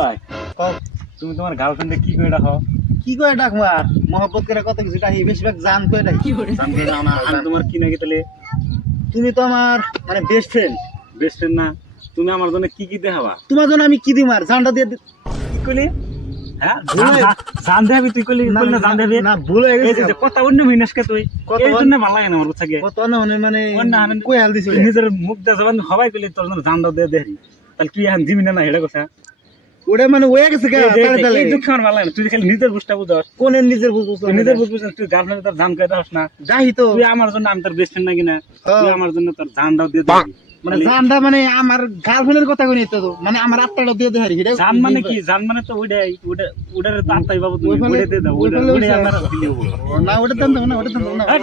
ভাই কও তুমি তোমার গার্লফ্রেন্ডে কি করে রাখো? কি কয় ডাকবো আর মহব্বত করে কত কিছু ডাকি বেশিরভাগ জান কয় ডাকি জানতে না না আমি তোমার কি নাকি তাহলে তুমি তো আমার মানে বেস্ট ফ্রেন্ড বেস্ট ফ্রেন্ড না? তুমি আমার জন্য কি কি দেখাবা? তোমার জন্য আমি কি দিম আর জানটা দিয়ে কি কইলি? হ্যাঁ ভুলে- জান দেবি তুই কইলি কইলি না জান দেবি না ভুল হয়ে এই গেছে যে কথা অন্য হইনাসকে তুই কত এই জন্য ভালো লাগে না আমার থেকে কত না মানে অন্য আনন্দ কই হাল দিছ নিজের মুখ দিয়ে জবান হবাই কইলি তোর জন্য জান দাও দে দেরি তাহলে তুই এখন দিবি না এটা কথা ওটা মানে হয়ে গেছে গা তাড়াতাড়ি তাড়াতাড়ি এই দুঃখ আমার ভালো লাগে না তুই খালি নিজের বুঝটা বুঝাস কোনের নিজের বুঝ তুই নিজের বুঝ বুঝাস তুই গার্লফ্রেন্ড তোর জান করে দাস না যাই তো তুই আমার জন্য আমি তোর বেস্ট ফ্রেন্ড নাকি না তুই আমার জন্য তোর জান দাও দিয়ে দিবি মানে জানটা মানে আমার গার্লফ্রেন্ডের কথা কই নিতে তো মানে আমার আত্মাটা দিয়ে দেহারি এটা জান মানে কি জান মানে তো ওইটাই ওটার তাই বাবু তুমি ওইখানে- ওইটা দিয়ে দাও ওইখানে ওইটা ওইটা- আমার দিলে হবো। না ওটা দাম দাও না ওটা দাম দাও না হ্যাঁ।